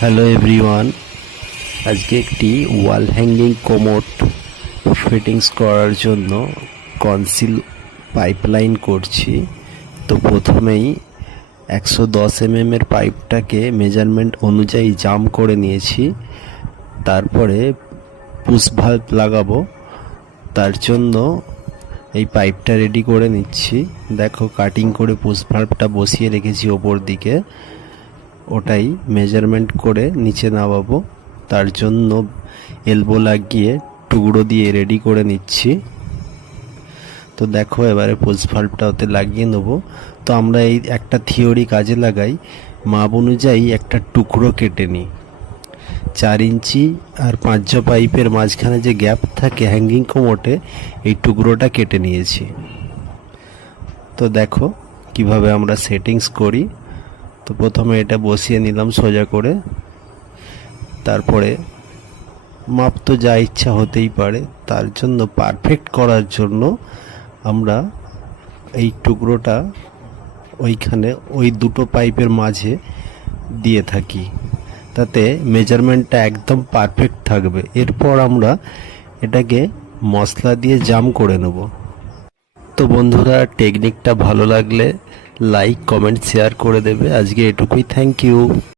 Hello everyone, আজকে একটি wall hanging commode fittings করার জন্য কনসিল পাইপলাইন করছি। তো প্রথমেই 110 এর পাইপটাকে মেজারমেন্ট অনুযায়ী জাম করে নিয়েছি। তারপরে পুশ ভাল্ব লাগাবো, তার জন্য এই পাইপটা রেডি করে নিচ্ছি। দেখো, কাটিং করে পুশ ভাল্বটা বসিয়ে রেখেছি ওপর দিকে, ওটাই মেজারমেন্ট করে নিচে নামাবো। তার জন্য এলবো লাগিয়ে টুকরো দিয়ে রেডি করে নিচ্ছি। তো দেখো, এবারে পুশ ভাল্বটা ওতে লাগিয়ে নেবো। তো আমরা এই একটা থিওরি কাজে লাগাই, মাপ অনুযায়ী একটা টুকরো কেটে নিই। 4 ইঞ্চি আর 5 পাইপের মাঝখানে যে গ্যাপ থাকে হ্যাঙ্গিং কোমোটে, এই টুকরোটা কেটে নিয়েছি। তো দেখো কিভাবে আমরা সেটিংস করি। তো প্রথমে এটা বসিয়ে নিলাম সোজা করে, তারপরে মাপ তো যা ইচ্ছা হতেই পারে। তার জন্য পারফেক্ট করার জন্য আমরা এই টুকরোটা ওইখানে ওই দুটো পাইপের মাঝে দিয়ে থাকি, তাতে মেজারমেন্টটা একদম পারফেক্ট থাকবে। এরপর আমরা এটাকে মশলা দিয়ে জাম করে নেব। তো বন্ধুরা, টেকনিকটা ভালো লাগলে লাইক, কমেন্ট, শেয়ার করে দেবে। আজকে এটুকুই। Thank you.